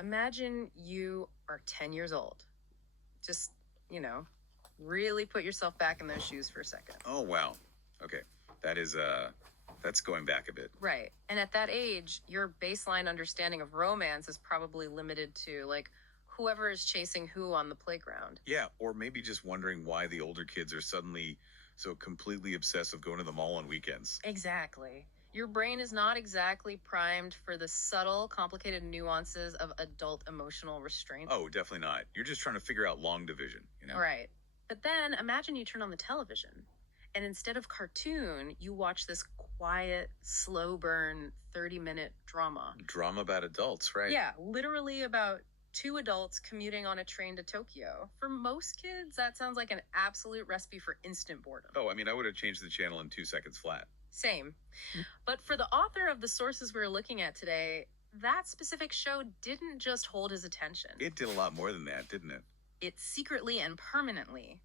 Imagine you are 10 years old. Just, really put yourself back in those shoes for a second. Oh, wow. Okay. That's going back a bit. Right. And at that age, your baseline understanding of romance is probably limited to, like, whoever is chasing who on the playground. Yeah, or maybe just wondering why the older kids are suddenly so completely obsessed with going to the mall on weekends. Exactly. Your brain is not exactly primed for the subtle, complicated nuances of adult emotional restraint. Oh, definitely not. You're just trying to figure out long division, Right. But then imagine you turn on the television, and instead of cartoon, you watch this quiet, slow burn 30-minute drama. Drama about adults, right? Yeah, literally about two adults commuting on a train to Tokyo. For most kids, that sounds like an absolute recipe for instant boredom. Oh, I would have changed the channel in 2 seconds flat. Same. But for the author of the sources we're looking at today, that specific show didn't just hold his attention. It did a lot more than that, didn't it? It secretly and permanently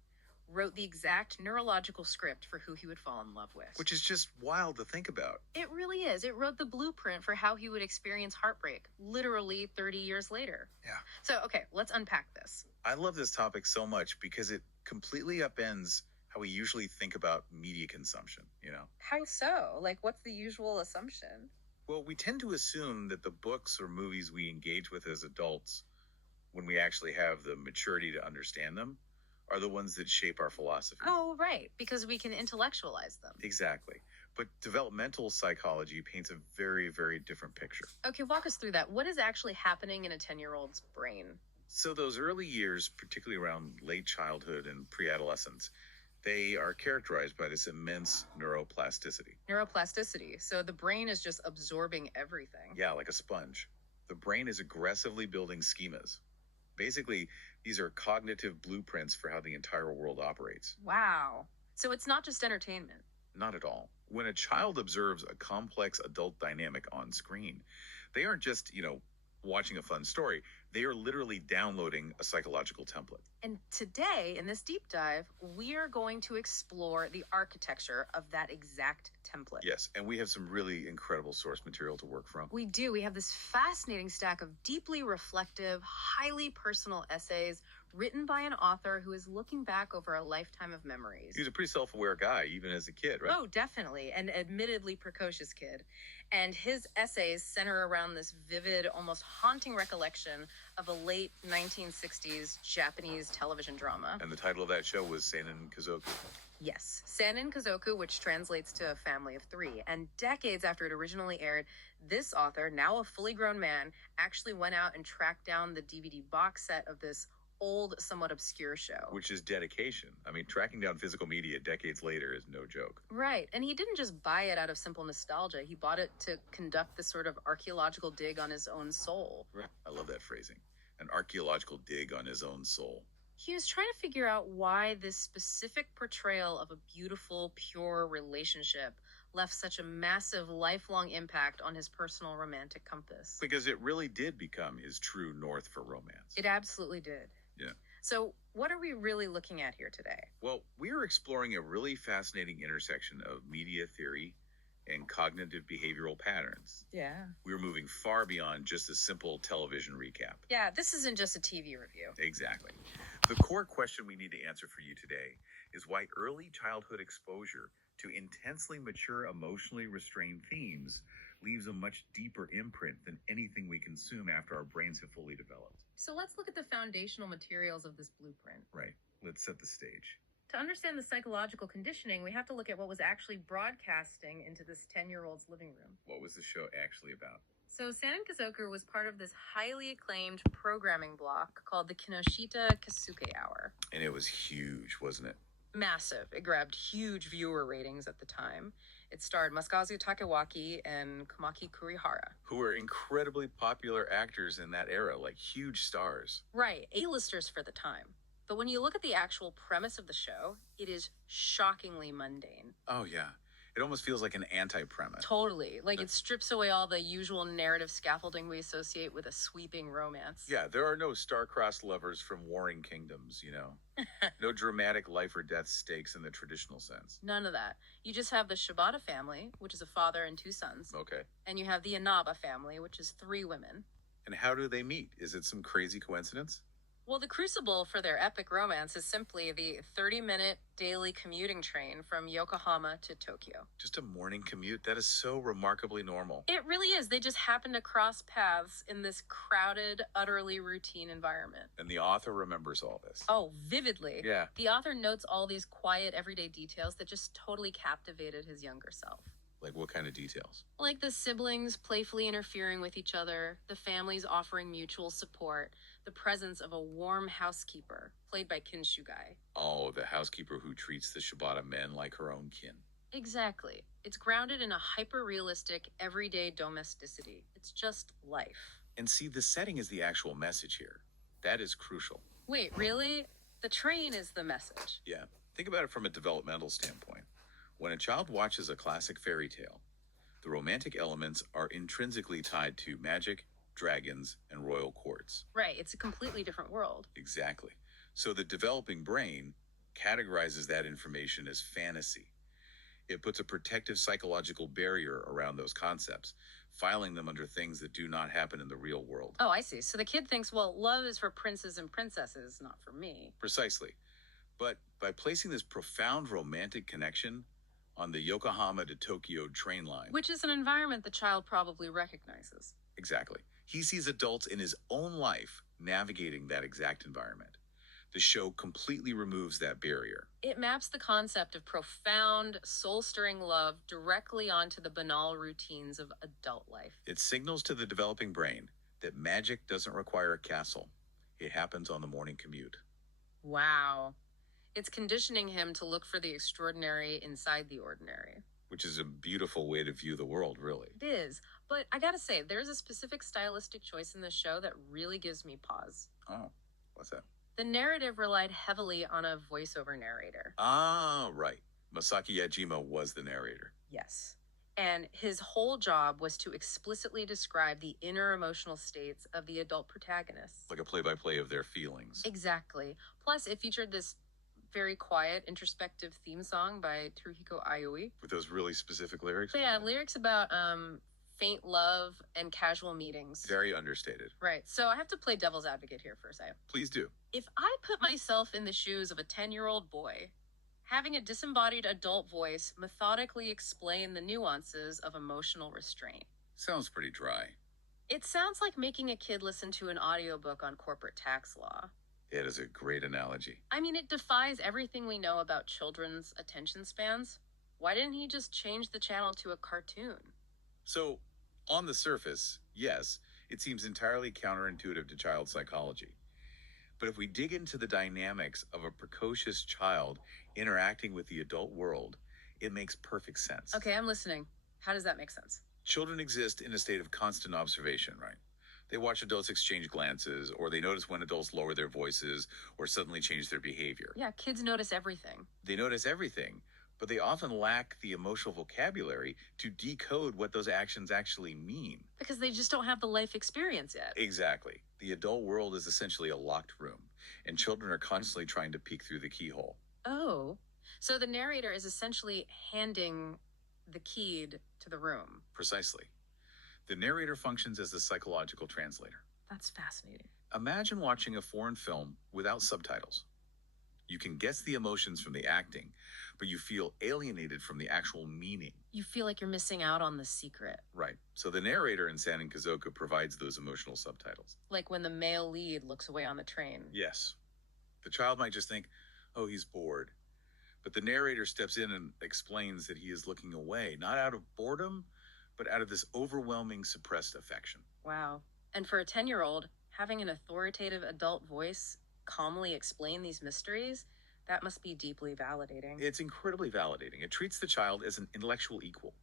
wrote the exact neurological script for who he would fall in love with. Which is just wild to think about. It really is. It wrote the blueprint for how he would experience heartbreak, literally 30 years later. Yeah. So, okay, let's unpack this. I love this topic so much because it completely upends how we usually think about media consumption, How so? Like, what's the usual assumption? Well, we tend to assume that the books or movies we engage with as adults, when we actually have the maturity to understand them, are the ones that shape our philosophy. Oh, right, because we can intellectualize them. Exactly. But developmental psychology paints a very, very different picture. Okay, walk us through that. What is actually happening in a 10-year-old's brain? So those early years, particularly around late childhood and pre-adolescence, they are characterized by this immense neuroplasticity. Neuroplasticity. So the brain is just absorbing everything. Yeah, like a sponge. The brain is aggressively building schemas. Basically, these are cognitive blueprints for how the entire world operates. Wow. So it's not just entertainment. Not at all. When a child observes a complex adult dynamic on screen, they aren't just, watching a fun story. They are literally downloading a psychological template. And today, in this deep dive, we are going to explore the architecture of that exact template. Yes, and we have some really incredible source material to work from. We do. We have this fascinating stack of deeply reflective, highly personal essays written by an author who is looking back over a lifetime of memories. He's a pretty self-aware guy, even as a kid, right? Oh, definitely. An admittedly precocious kid. And his essays center around this vivid, almost haunting recollection of a late 1960s Japanese television drama. And the title of that show was Seinen Kazoku. Yes, Sanin Kazoku, which translates to a family of three. And decades after it originally aired, this author, now a fully grown man, actually went out and tracked down the DVD box set of this old, somewhat obscure show. Which is dedication. Tracking down physical media decades later is no joke. Right. And he didn't just buy it out of simple nostalgia. He bought it to conduct this sort of archaeological dig on his own soul. Right. I love that phrasing. An archaeological dig on his own soul. He was trying to figure out why this specific portrayal of a beautiful, pure relationship left such a massive, lifelong impact on his personal romantic compass. Because it really did become his true north for romance. It absolutely did. Yeah. So what are we really looking at here today? Well, we are exploring a really fascinating intersection of media theory and cognitive behavioral patterns. Yeah. We're moving far beyond just a simple television recap. Yeah, this isn't just a TV review. Exactly. The core question we need to answer for you today is why early childhood exposure to intensely mature, emotionally restrained themes leaves a much deeper imprint than anything we consume after our brains have fully developed. So let's look at the foundational materials of this blueprint. Right. Let's set the stage. To understand the psychological conditioning, we have to look at what was actually broadcasting into this 10-year-old's living room. What was the show actually about? So Sanin Kazoku was part of this highly acclaimed programming block called the Kinoshita Kasuke Hour. And it was huge, wasn't it? Massive. It grabbed huge viewer ratings at the time. It starred Masakazu Takewaki and Komaki Kurihara. Who were incredibly popular actors in that era, like huge stars. Right, A-listers for the time. But when you look at the actual premise of the show, it is shockingly mundane. Oh, yeah. It almost feels like an anti-premise. Totally. Like it strips away all the usual narrative scaffolding we associate with a sweeping romance. Yeah, there are no star-crossed lovers from warring kingdoms, No dramatic life or death stakes in the traditional sense. None of that. You just have the Shibata family, which is a father and two sons. Okay. And you have the Inaba family, which is three women. And how do they meet? Is it some crazy coincidence? Well, the crucible for their epic romance is simply the 30-minute daily commuting train from Yokohama to Tokyo. Just a morning commute? That is so remarkably normal. It really is. They just happen to cross paths in this crowded, utterly routine environment. And the author remembers all this. Oh, vividly. Yeah. The author notes all these quiet, everyday details that just totally captivated his younger self. Like what kind of details? Like the siblings playfully interfering with each other, the families offering mutual support, the presence of a warm housekeeper, played by Kin Shugai. Oh, the housekeeper who treats the Shibata men like her own kin. Exactly. It's grounded in a hyper-realistic, everyday domesticity. It's just life. And see, the setting is the actual message here. That is crucial. Wait, really? The train is the message. Yeah. Think about it from a developmental standpoint. When a child watches a classic fairy tale, the romantic elements are intrinsically tied to magic, dragons, and royal courts. Right, it's a completely different world. Exactly. So the developing brain categorizes that information as fantasy. It puts a protective psychological barrier around those concepts, filing them under things that do not happen in the real world. Oh, I see. So the kid thinks, well, love is for princes and princesses, not for me. Precisely. But by placing this profound romantic connection on the Yokohama to Tokyo train line. Which is an environment the child probably recognizes. Exactly. He sees adults in his own life navigating that exact environment. The show completely removes that barrier. It maps the concept of profound, soul-stirring love directly onto the banal routines of adult life. It signals to the developing brain that magic doesn't require a castle. It happens on the morning commute. Wow. It's conditioning him to look for the extraordinary inside the ordinary. Which is a beautiful way to view the world, really. It is. But I gotta say, there's a specific stylistic choice in this show that really gives me pause. Oh, what's that? The narrative relied heavily on a voiceover narrator. Ah, right. Masaki Yajima was the narrator. Yes. And his whole job was to explicitly describe the inner emotional states of the adult protagonists. Like a play-by-play of their feelings. Exactly. Plus, it featured this very quiet, introspective theme song by Teruhiko Aioi. With those really specific lyrics? So yeah, lyrics about faint love and casual meetings. Very understated. Right. So I have to play devil's advocate here for a second. Please do. If I put myself in the shoes of a 10-year-old boy, having a disembodied adult voice methodically explain the nuances of emotional restraint. Sounds pretty dry. It sounds like making a kid listen to an audiobook on corporate tax law. It is a great analogy. I mean, it defies everything we know about children's attention spans. Why didn't he just change the channel to a cartoon? So, on the surface, yes, it seems entirely counterintuitive to child psychology. But if we dig into the dynamics of a precocious child interacting with the adult world, it makes perfect sense. Okay, I'm listening. How does that make sense? Children exist in a state of constant observation, right? They watch adults exchange glances, or they notice when adults lower their voices or suddenly change their behavior. Yeah, kids notice everything. They notice everything, but they often lack the emotional vocabulary to decode what those actions actually mean. Because they just don't have the life experience yet. Exactly. The adult world is essentially a locked room, and children are constantly trying to peek through the keyhole. Oh, so the narrator is essentially handing the key to the room. Precisely. The narrator functions as the psychological translator. That's fascinating. Imagine watching a foreign film without subtitles. You can guess the emotions from the acting, but you feel alienated from the actual meaning. You feel like you're missing out on the secret. Right. So the narrator in San and Kazoku provides those emotional subtitles. Like when the male lead looks away on the train. Yes. The child might just think, oh, he's bored. But the narrator steps in and explains that he is looking away, not out of boredom, but out of this overwhelming suppressed affection. Wow. And for a 10-year-old, having an authoritative adult voice calmly explain these mysteries, that must be deeply validating. It's incredibly validating. It treats the child as an intellectual equal.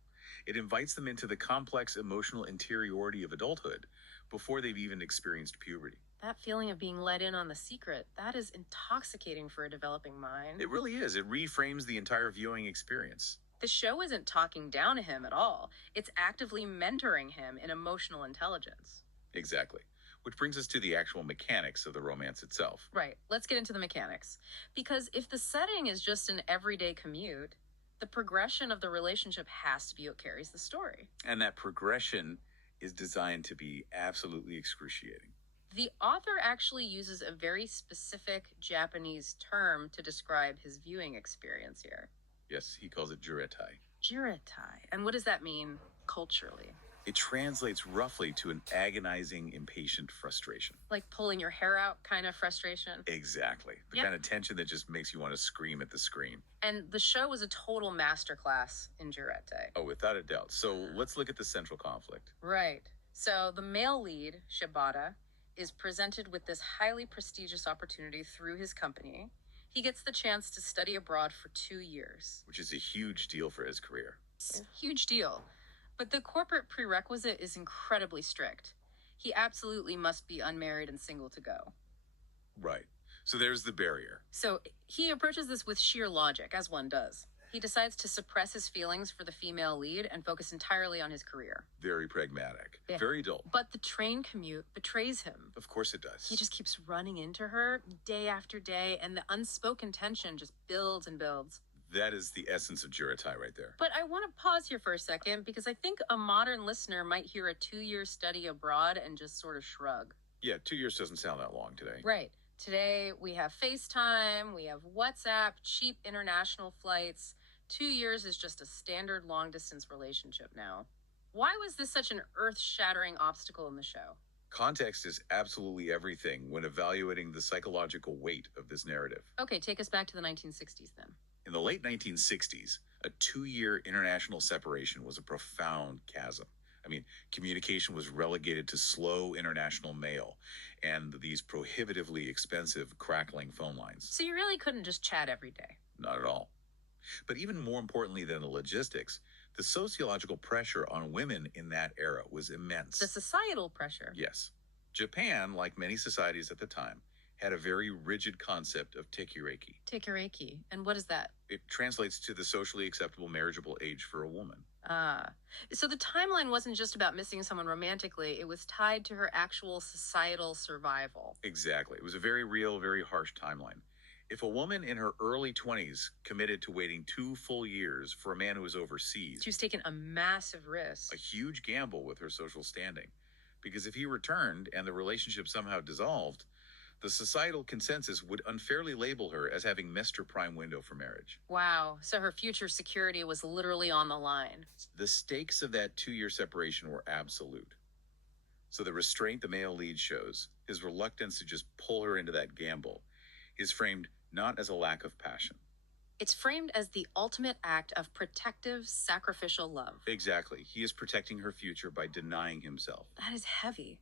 It invites them into the complex emotional interiority of adulthood before they've even experienced puberty. That feeling of being let in on the secret, that is intoxicating for a developing mind. It really is. It reframes the entire viewing experience. The show isn't talking down to him at all. It's actively mentoring him in emotional intelligence. Exactly. Which brings us to the actual mechanics of the romance itself. Right. Let's get into the mechanics. Because if the setting is just an everyday commute, the progression of the relationship has to be what carries the story. And that progression is designed to be absolutely excruciating. The author actually uses a very specific Japanese term to describe his viewing experience here. Yes, he calls it juretai. Jiretai. And what does that mean culturally? It translates roughly to an agonizing, impatient frustration. Like pulling your hair out kind of frustration. Exactly. The Yep. kind of tension that just makes you want to scream at the screen. And the show was a total masterclass in Jirete. Oh, without a doubt. So let's look at the central conflict. Right. So the male lead, Shibata, is presented with this highly prestigious opportunity through his company. He gets the chance to study abroad for 2 years. Which is a huge deal for his career. Huge deal. But the corporate prerequisite is incredibly strict. He absolutely must be unmarried and single to go. Right. So there's the barrier. So he approaches this with sheer logic, as one does. He decides to suppress his feelings for the female lead and focus entirely on his career. Very pragmatic. Yeah. Very dull. But the train commute betrays him. Of course it does. He just keeps running into her day after day, and the unspoken tension just builds and builds. That is the essence of juretai right there. But I want to pause here for a second because I think a modern listener might hear a 2-year study abroad and just sort of shrug. Yeah, 2 years doesn't sound that long today. Right. Today we have FaceTime, we have WhatsApp, cheap international flights. 2 years is just a standard long distance relationship now. Why was this such an earth shattering obstacle in the show? Context is absolutely everything when evaluating the psychological weight of this narrative. Okay, take us back to the 1960s then. In the late 1960s, a 2-year international separation was a profound chasm. I mean, communication was relegated to slow international mail and these prohibitively expensive crackling phone lines. So you really couldn't just chat every day. Not at all. But even more importantly than the logistics, the sociological pressure on women in that era was immense. The societal pressure. Yes. Japan, like many societies at the time, had a very rigid concept of tekireiki. Tekireiki. And what is that? It translates to the socially acceptable marriageable age for a woman. So the timeline wasn't just about missing someone romantically, it was tied to her actual societal survival. Exactly. It was a very real, very harsh timeline. If a woman in her early 20s committed to waiting 2 full years for a man who was overseas, She was taking a massive risk. a huge gamble with her social standing. Because if he returned and the relationship somehow dissolved, the societal consensus would unfairly label her as having missed her prime window for marriage. Wow. So her future security was literally on the line. The stakes of that 2-year separation were absolute. So the restraint the male lead shows, his reluctance to just pull her into that gamble, is framed not as a lack of passion. It's framed as the ultimate act of protective, sacrificial love. Exactly. He is protecting her future by denying himself. That is heavy.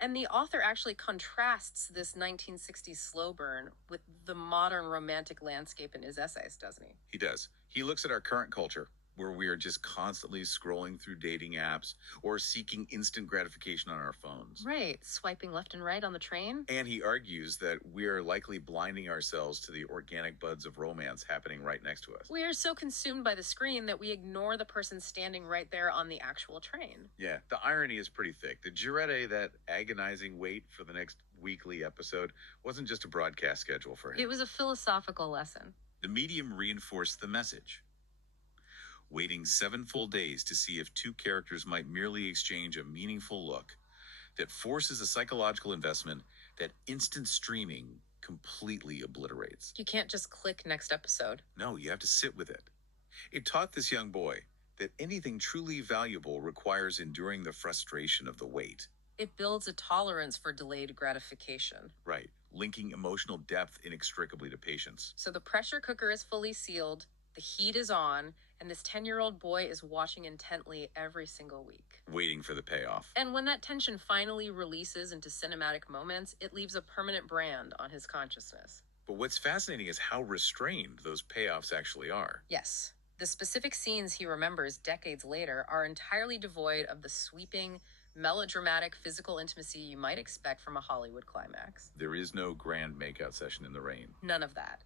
And the author actually contrasts this 1960s slow burn with the modern romantic landscape in his essays, doesn't he? He does. He looks at our current culture, where we are just constantly scrolling through dating apps or seeking instant gratification on our phones. Right, swiping left and right on the train. And he argues that we are likely blinding ourselves to the organic buds of romance happening right next to us. We are so consumed by the screen that we ignore the person standing right there on the actual train. Yeah, the irony is pretty thick. The Girette, that agonizing wait for the next weekly episode, wasn't just a broadcast schedule for him. It was a philosophical lesson. The medium reinforced the message. Waiting 7 full days to see if 2 characters might merely exchange a meaningful look that forces a psychological investment that instant streaming completely obliterates. You can't just click next episode. No, you have to sit with it. It taught this young boy that anything truly valuable requires enduring the frustration of the wait. It builds a tolerance for delayed gratification. Right, linking emotional depth inextricably to patience. So the pressure cooker is fully sealed, the heat is on, and this 10-year-old boy is watching intently every single week. Waiting for the payoff. And when that tension finally releases into cinematic moments, it leaves a permanent brand on his consciousness. But what's fascinating is how restrained those payoffs actually are. Yes. The specific scenes he remembers decades later are entirely devoid of the sweeping, melodramatic physical intimacy you might expect from a Hollywood climax. There is no grand makeout session in the rain. None of that.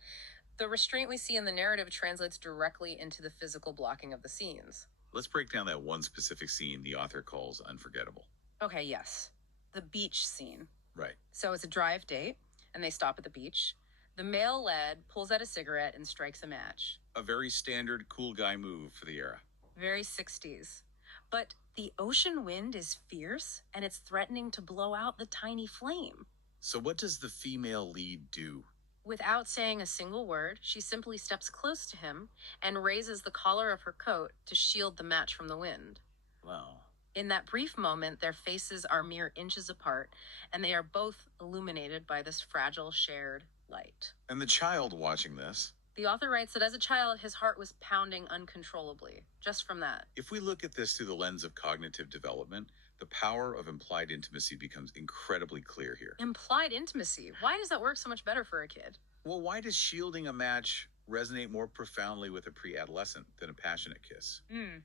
The restraint we see in the narrative translates directly into the physical blocking of the scenes. Let's break down that one specific scene the author calls unforgettable. Okay, yes. The beach scene. Right. So it's a drive date, and they stop at the beach. The male lead pulls out a cigarette and strikes a match. A very standard cool guy move for the era. Very 60s. But The ocean wind is fierce and it's threatening to blow out the tiny flame. So, what does the female lead do? Without saying a single word, she simply steps close to him and raises the collar of her coat to shield the match from the wind. Wow. In that brief moment, their faces are mere inches apart, and they are both illuminated by this fragile shared light. And the child watching this, The author writes that as a child, his heart was pounding uncontrollably, just from that. if we look at this through the lens of cognitive development, the power of implied intimacy becomes incredibly clear here. Implied intimacy. Why does that work so much better for a kid? Well, why does shielding a match resonate more profoundly with a pre-adolescent than a passionate kiss?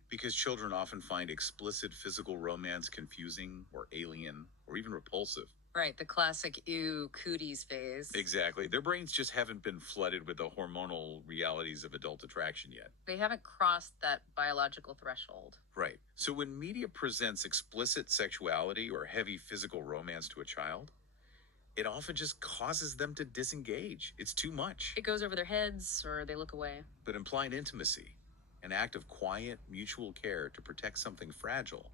Because children often find explicit physical romance confusing or alien or even repulsive. Right, the classic ew cooties phase. Exactly. Their brains just haven't been flooded with the hormonal realities of adult attraction yet. They haven't crossed that biological threshold. Right. So when media presents explicit sexuality or heavy physical romance to a child, it often just causes them to disengage. It's too much. It goes over their heads or they look away. But implied intimacy, an act of quiet, mutual care to protect something fragile,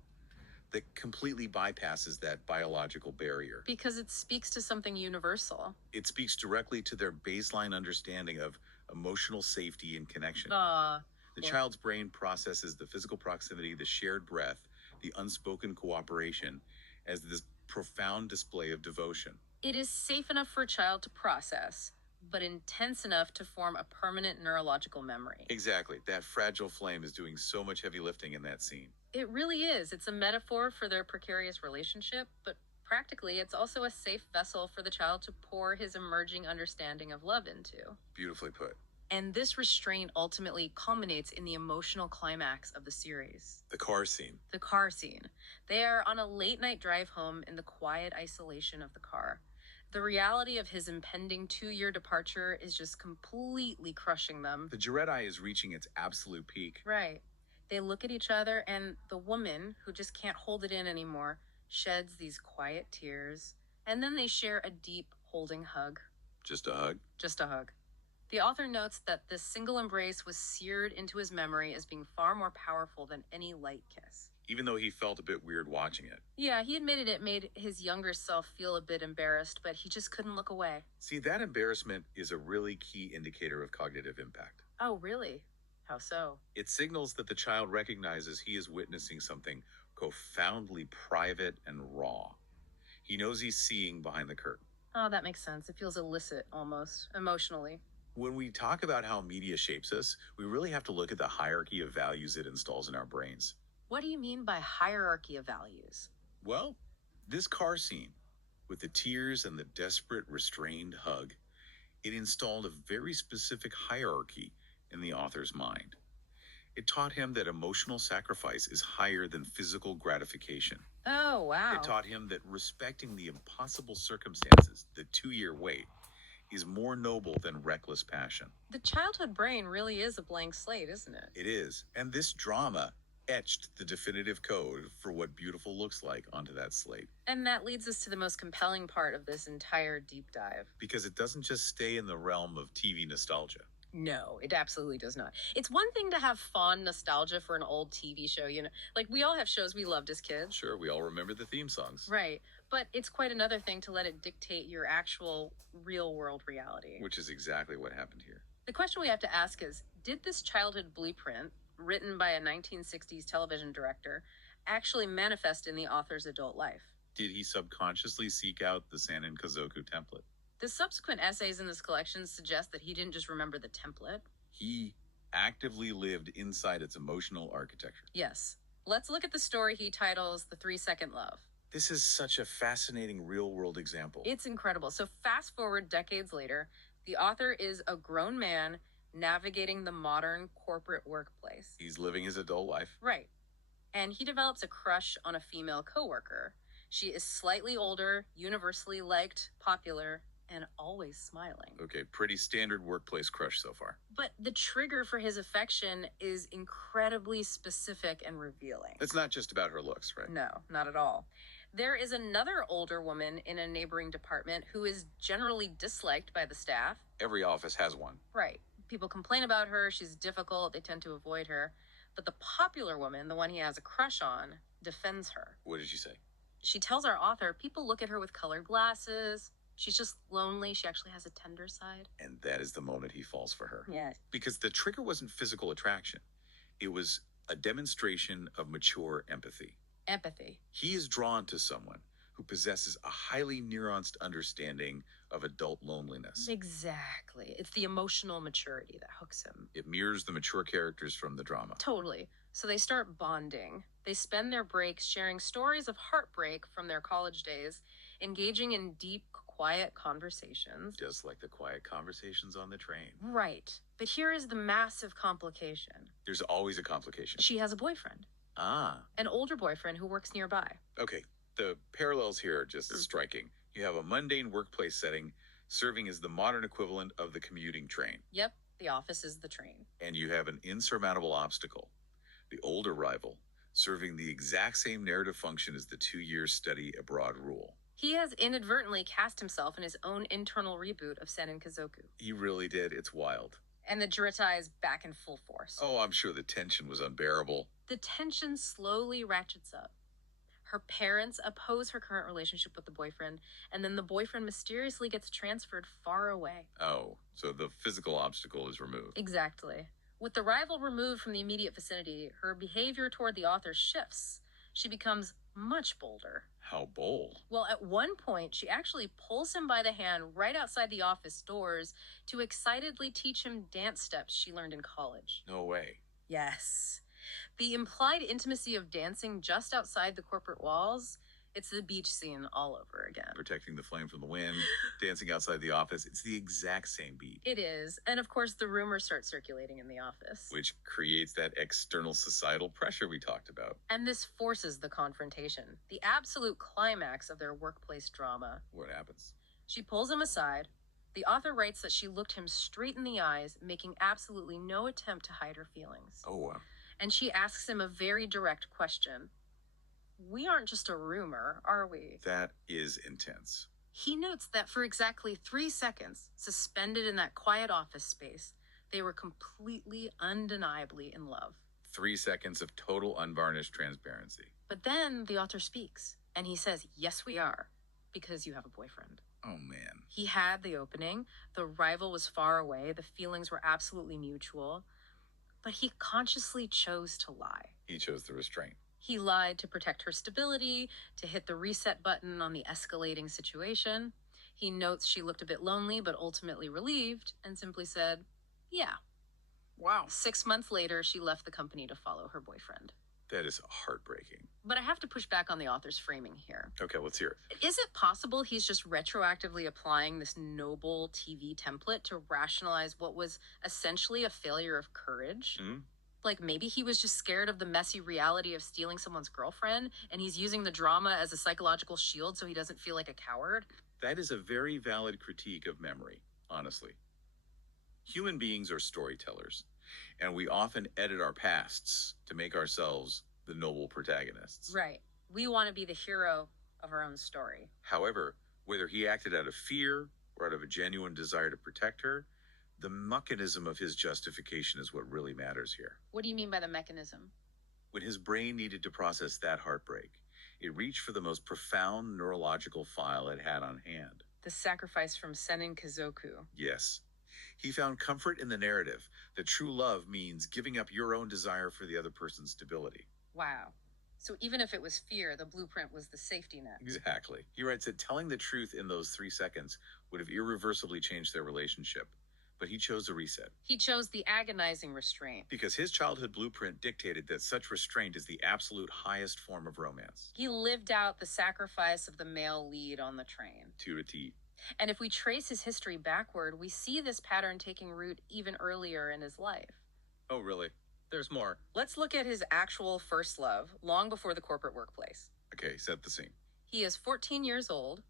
that completely bypasses that biological barrier. Because it speaks to something universal. It speaks directly to their baseline understanding of emotional safety and connection. Ah, The child's brain processes the physical proximity, the shared breath, the unspoken cooperation as this profound display of devotion. it is safe enough for a child to process, but intense enough to form a permanent neurological memory. Exactly. That fragile flame is doing so much heavy lifting in that scene. It really is. It's a metaphor for their precarious relationship, but practically, it's also a safe vessel for the child to pour his emerging understanding of love into. Beautifully put. And this restraint ultimately culminates in the emotional climax of the series. The car scene. The car scene. They are on a late night drive home in the quiet isolation of the car. The reality of his impending 2-year departure is just completely crushing them. The Jared-eye is reaching its absolute peak. Right. They look at each other, and the woman, who just can't hold it in anymore, sheds these quiet tears, and then they share a deep, holding hug. Just a hug. Just a hug. The author notes that this single embrace was seared into his memory as being far more powerful than any light kiss. Even though he felt a bit weird watching it. Yeah, he admitted it made his younger self feel a bit embarrassed, but he just couldn't look away. See, that embarrassment is a really key indicator of cognitive impact. Oh, really? How so? It signals that the child recognizes he is witnessing something profoundly private and raw. He knows he's seeing behind the curtain. Oh, that makes sense. It feels illicit, almost, emotionally. When we talk about how media shapes us, we really have to look at the hierarchy of values it installs in our brains. What do you mean by hierarchy of values? Well, this car scene, with the tears and the desperate, restrained hug, it installed a very specific hierarchy in the author's mind. It taught him that emotional sacrifice is higher than physical gratification. Oh, wow. It taught him that respecting the impossible circumstances, the 2-year wait, is more noble than reckless passion. The childhood brain really is a blank slate, isn't it? It is. And this drama etched the definitive code for what beautiful looks like onto that slate. And that leads us to the most compelling part of this entire deep dive. Because it doesn't just stay in the realm of TV nostalgia. No, it absolutely does not. It's one thing to have fond nostalgia for an old TV show, you know, like we all have shows we loved as kids. Sure, we all remember the theme songs. Right. But it's quite another thing to let it dictate your actual real world reality. Which is exactly what happened here. The question we have to ask is, did this childhood blueprint, written by a 1960s television director, actually manifest in the author's adult life? Did he subconsciously seek out the Sanin Kazoku template? The subsequent essays in this collection suggest that he didn't just remember the template. He actively lived inside its emotional architecture. Yes. Let's look at the story he titles The 3-Second Love. This is such a fascinating real-world example. It's incredible. So fast forward decades later, the author is a grown man navigating the modern corporate workplace. He's living his adult life. Right. And he develops a crush on a female coworker. She is slightly older, universally liked, popular, and always smiling. Okay, pretty standard workplace crush so far. But the trigger for his affection is incredibly specific and revealing. It's not just about her looks, right? No, not at all. There is another older woman in a neighboring department who is generally disliked by the staff. Every office has one. Right. People complain about her. She's difficult. They tend to avoid her. But the popular woman, the one he has a crush on, defends her. What did she say? She tells our author people look at her with colored glasses. She's just lonely. She actually has a tender side. And that is the moment he falls for her. Yes. Because the trigger wasn't physical attraction. It was a demonstration of mature empathy. Empathy. He is drawn to someone who possesses a highly nuanced understanding of adult loneliness. Exactly. It's the emotional maturity that hooks him. It mirrors the mature characters from the drama. Totally. So they start bonding. They spend their breaks sharing stories of heartbreak from their college days, engaging in deep, quiet conversations. Just like the quiet conversations on the train. Right. But here is the massive complication. There's always a complication. She has a boyfriend. Ah. An older boyfriend who works nearby. Okay, the parallels here are just striking. You have a mundane workplace setting serving as the modern equivalent of the commuting train. Yep, the office is the train. And you have an insurmountable obstacle, the older rival, serving the exact same narrative function as the 2-year study abroad rule. He has inadvertently cast himself in his own internal reboot of Senin Kazoku. He really did. It's wild. And the Jiritai is back in full force. Oh, I'm sure the tension was unbearable. The tension slowly ratchets up. Her parents oppose her current relationship with the boyfriend, and then the boyfriend mysteriously gets transferred far away. Oh, so the physical obstacle is removed. Exactly. With the rival removed from the immediate vicinity, her behavior toward the author shifts. She becomes much bolder. How bold? Well, at one point, she actually pulls him by the hand right outside the office doors to excitedly teach him dance steps she learned in college. No way. Yes. The implied intimacy of dancing just outside the corporate walls, it's the beach scene all over again. Protecting the flame from the wind, dancing outside the office. It's the exact same beat. It is. And of course, the rumors start circulating in the office. Which creates that external societal pressure we talked about. And this forces the confrontation, the absolute climax of their workplace drama. What happens? She pulls him aside. The author writes that she looked him straight in the eyes, making absolutely no attempt to hide her feelings. Oh, wow. And she asks him a very direct question. We aren't just a rumor, are we? That is intense. He notes that for exactly 3 seconds, suspended in that quiet office space, they were completely, undeniably in love. 3 seconds of total unvarnished transparency. But then the author speaks, and he says, yes, we are, because you have a boyfriend. Oh, man. He had the opening, the rival was far away, the feelings were absolutely mutual, but he consciously chose to lie. He chose the restraint. He lied to protect her stability, to hit the reset button on the escalating situation. He notes she looked a bit lonely, but ultimately relieved, and simply said, yeah. Wow. 6 months later, she left the company to follow her boyfriend. That is heartbreaking. But I have to push back on the author's framing here. Okay, let's hear it. Is it possible he's just retroactively applying this noble TV template to rationalize what was essentially a failure of courage? Mm-hmm. Like maybe he was just scared of the messy reality of stealing someone's girlfriend, and he's using the drama as a psychological shield so he doesn't feel like a coward? That is a very valid critique of memory, honestly. Human beings are storytellers, and we often edit our pasts to make ourselves the noble protagonists. Right. We want to be the hero of our own story. However, whether he acted out of fear or out of a genuine desire to protect her, the mechanism of his justification is what really matters here. What do you mean by the mechanism? When his brain needed to process that heartbreak, it reached for the most profound neurological file it had on hand. The sacrifice from Senin Kazoku. Yes. He found comfort in the narrative that true love means giving up your own desire for the other person's stability. Wow. So even if it was fear, the blueprint was the safety net. Exactly. He writes that telling the truth in those 3 seconds would have irreversibly changed their relationship. But he chose a reset. He chose the agonizing restraint. Because his childhood blueprint dictated that such restraint is the absolute highest form of romance. He lived out the sacrifice of the male lead on the train. To a T. And if we trace his history backward, we see this pattern taking root even earlier in his life. Oh, really? There's more. Let's look at his actual first love, long before the corporate workplace. Okay, set the scene. He is 14 years old,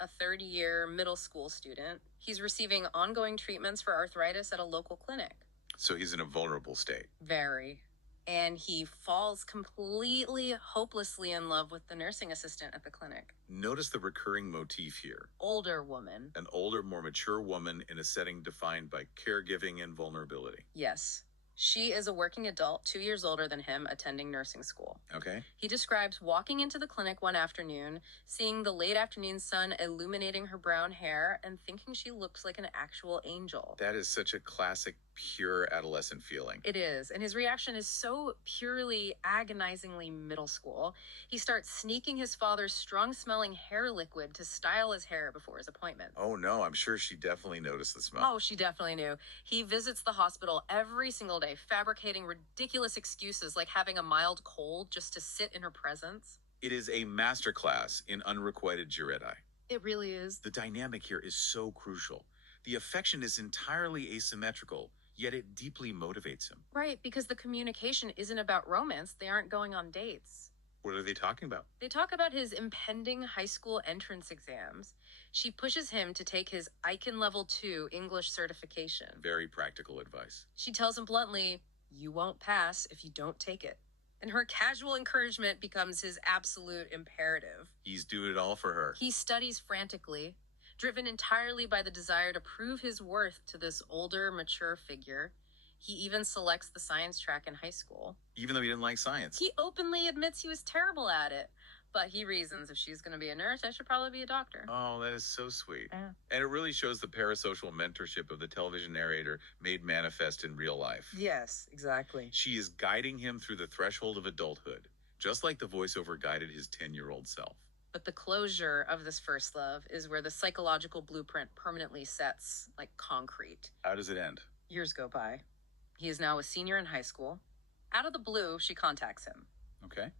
a third-year middle school student. He's receiving ongoing treatments for arthritis at a local clinic. So he's in a vulnerable state. Very. And he falls completely, hopelessly in love with the nursing assistant at the clinic. Notice the recurring motif here. Older woman. An older, more mature woman in a setting defined by caregiving and vulnerability. Yes. She is a working adult, 2 years older than him, attending nursing school. Okay. He describes walking into the clinic one afternoon, seeing the late afternoon sun illuminating her brown hair, and thinking she looks like an actual angel. That is such a classic, pure adolescent feeling. It is, and his reaction is so purely agonizingly middle school. He starts sneaking his father's strong-smelling hair liquid to style his hair before his appointment. Oh no, I'm sure she definitely noticed the smell. Oh, she definitely knew. He visits the hospital every single day, fabricating ridiculous excuses like having a mild cold just to sit in her presence. It is a masterclass in unrequited Giretti. It really is. The dynamic here is so crucial. The affection is entirely asymmetrical, yet it deeply motivates him. Right, because the communication isn't about romance. They aren't going on dates. What are they talking about? They talk about his impending high school entrance exams. She pushes him to take his Icon Level 2 English certification. Very practical advice. She tells him bluntly, "You won't pass if you don't take it." And her casual encouragement becomes his absolute imperative. He's doing it all for her. He studies frantically, driven entirely by the desire to prove his worth to this older, mature figure. He even selects the science track in high school. Even though he didn't like science. He openly admits he was terrible at it. But he reasons, if she's going to be a nurse, I should probably be a doctor. Oh, that is so sweet. Yeah. And it really shows the parasocial mentorship of the television narrator made manifest in real life. Yes, exactly. She is guiding him through the threshold of adulthood, just like the voiceover guided his 10-year-old self. But the closure of this first love is where the psychological blueprint permanently sets, like concrete. How does it end? Years go by. He is now a senior in high school. Out of the blue, she contacts him. Okay.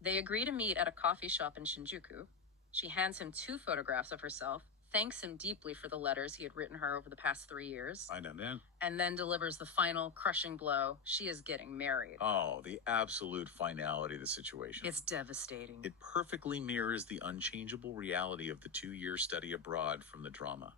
They agree to meet at a coffee shop in Shinjuku. She hands him 2 photographs of herself, thanks him deeply for the letters he had written her over the past 3 years, I know, man. and then delivers the final crushing blow. She is getting married. Oh, the absolute finality of the situation. It's devastating. It perfectly mirrors the unchangeable reality of the 2-year study abroad from the drama.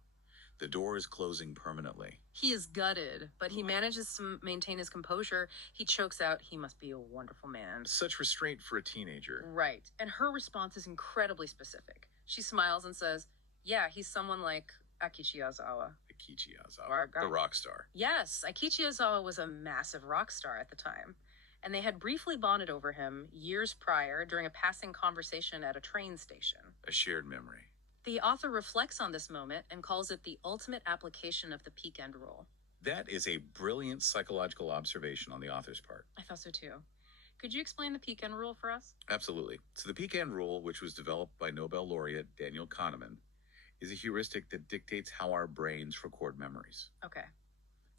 The door is closing permanently. He is gutted, but he manages to maintain his composure. He chokes out, "He must be a wonderful man." Such restraint for a teenager. Right. And her response is incredibly specific. She smiles and says, "Yeah, he's someone like Akichi Yazawa." Akichi Our Yazawa, guy. the rock star. Yes, Akichi Yazawa was a massive rock star at the time. And they had briefly bonded over him years prior during a passing conversation at a train station. A shared memory. The author reflects on this moment and calls it the ultimate application of the peak end rule. That is a brilliant psychological observation on the author's part. I thought so too. Could you explain the peak end rule for us? Absolutely. So the peak end rule, which was developed by Nobel laureate Daniel Kahneman, is a heuristic that dictates how our brains record memories. Okay.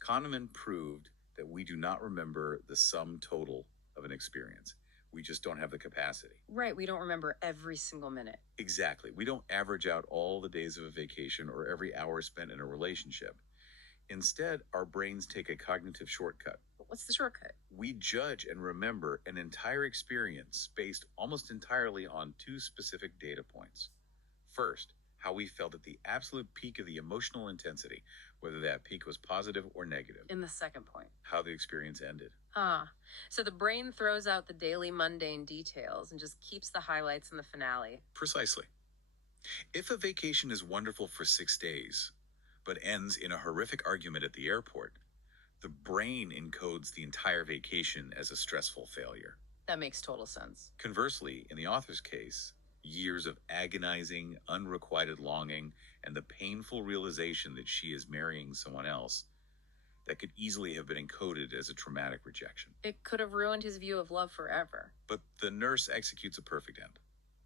Kahneman proved that we do not remember the sum total of an experience. We just don't have the capacity. Right, we don't remember every single minute. Exactly. We don't average out all the days of a vacation or every hour spent in a relationship. Instead, our brains take a cognitive shortcut. But what's the shortcut? We judge and remember an entire experience based almost entirely on 2 specific data points. First, how we felt at the absolute peak of the emotional intensity, whether that peak was positive or negative. In the second point. How the experience ended. So the brain throws out the daily mundane details and just keeps the highlights in the finale. Precisely. If a vacation is wonderful for 6 days, but ends in a horrific argument at the airport, the brain encodes the entire vacation as a stressful failure. That makes total sense. Conversely, in the author's case, years of agonizing, unrequited longing, and the painful realization that she is marrying someone else that could easily have been encoded as a traumatic rejection. It could have ruined his view of love forever. But the nurse executes a perfect end.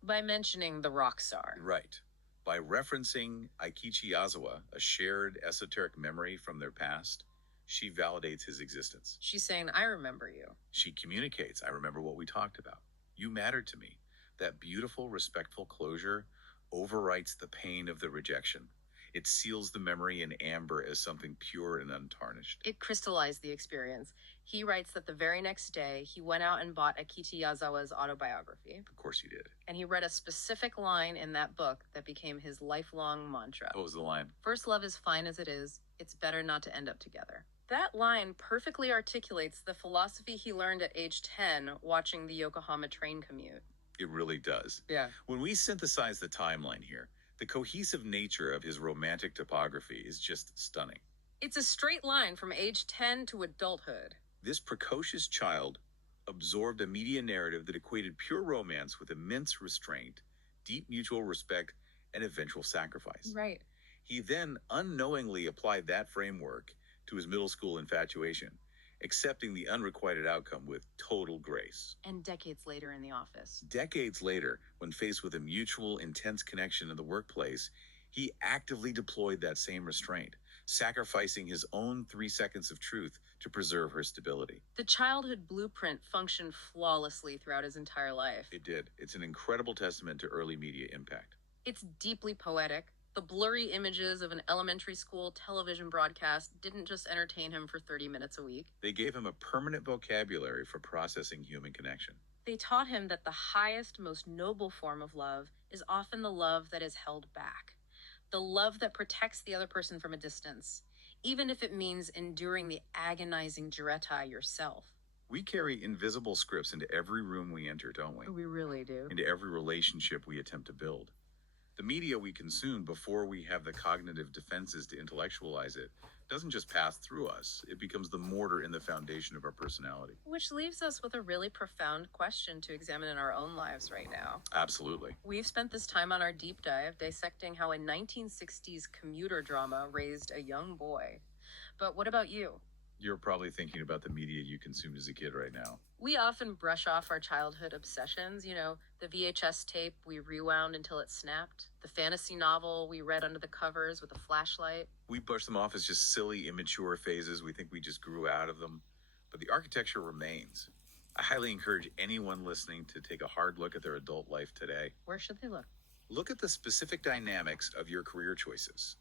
By mentioning the rock star. Right. By referencing Aikichi Yazawa, a shared esoteric memory from their past, she validates his existence. She's saying, "I remember you." She communicates, "I remember what we talked about. You mattered to me." That beautiful, respectful closure overwrites the pain of the rejection. It seals the memory in amber as something pure and untarnished. It crystallized the experience. He writes that the very next day, he went out and bought Akichi Yazawa's autobiography. Of course he did. And he read a specific line in that book that became his lifelong mantra. What was the line? "First love is fine as it is. It's better not to end up together." That line perfectly articulates the philosophy he learned at age 10 watching the Yokohama train commute. It really does. Yeah. When we synthesize the timeline here, the cohesive nature of his romantic topography is just stunning. It's a straight line from age 10 to adulthood. This precocious child absorbed a media narrative that equated pure romance with immense restraint, deep mutual respect, and eventual sacrifice. Right. He then unknowingly applied that framework to his middle school infatuation, accepting the unrequited outcome with total grace. And decades later in the office. Decades later, when faced with a mutual, intense connection in the workplace, he actively deployed that same restraint, sacrificing his own 3 seconds of truth to preserve her stability. The childhood blueprint functioned flawlessly throughout his entire life. It did. It's an incredible testament to early media impact. It's deeply poetic. The blurry images of an elementary school television broadcast didn't just entertain him for 30 minutes a week. They gave him a permanent vocabulary for processing human connection. They taught him that the highest, most noble form of love is often the love that is held back. The love that protects the other person from a distance, even if it means enduring the agonizing duretti yourself. We carry invisible scripts into every room we enter, don't we? We really do. Into every relationship we attempt to build. The media we consume before we have the cognitive defenses to intellectualize it doesn't just pass through us, it becomes the mortar in the foundation of our personality. Which leaves us with a really profound question to examine in our own lives right now. Absolutely. We've spent this time on our deep dive dissecting how a 1960s commuter drama raised a young boy. But what about you? You're probably thinking about the media you consumed as a kid right now. We often brush off our childhood obsessions, the VHS tape we rewound until it snapped, the fantasy novel we read under the covers with a flashlight. We brush them off as just silly, immature phases. We think we just grew out of them. But the architecture remains. I highly encourage anyone listening to take a hard look at their adult life today. Where should they look? Look at the specific dynamics of your career choices,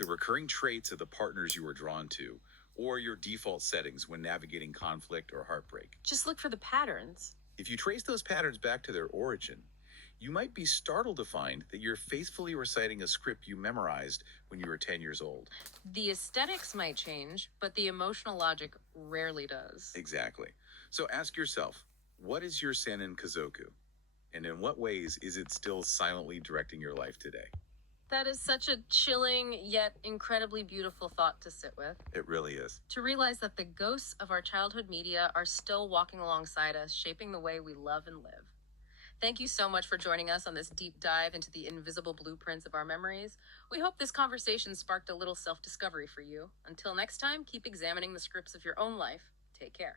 the recurring traits of the partners you are drawn to, or your default settings when navigating conflict or heartbreak. Just look for the patterns. If you trace those patterns back to their origin, you might be startled to find that you're faithfully reciting a script you memorized when you were 10 years old. The aesthetics might change, but the emotional logic rarely does. Exactly. So ask yourself, what is your Seinen Kazoku? And in what ways is it still silently directing your life today? That is such a chilling yet incredibly beautiful thought to sit with. It really is. To realize that the ghosts of our childhood media are still walking alongside us, shaping the way we love and live. Thank you so much for joining us on this deep dive into the invisible blueprints of our memories. We hope this conversation sparked a little self-discovery for you. Until next time, keep examining the scripts of your own life. Take care.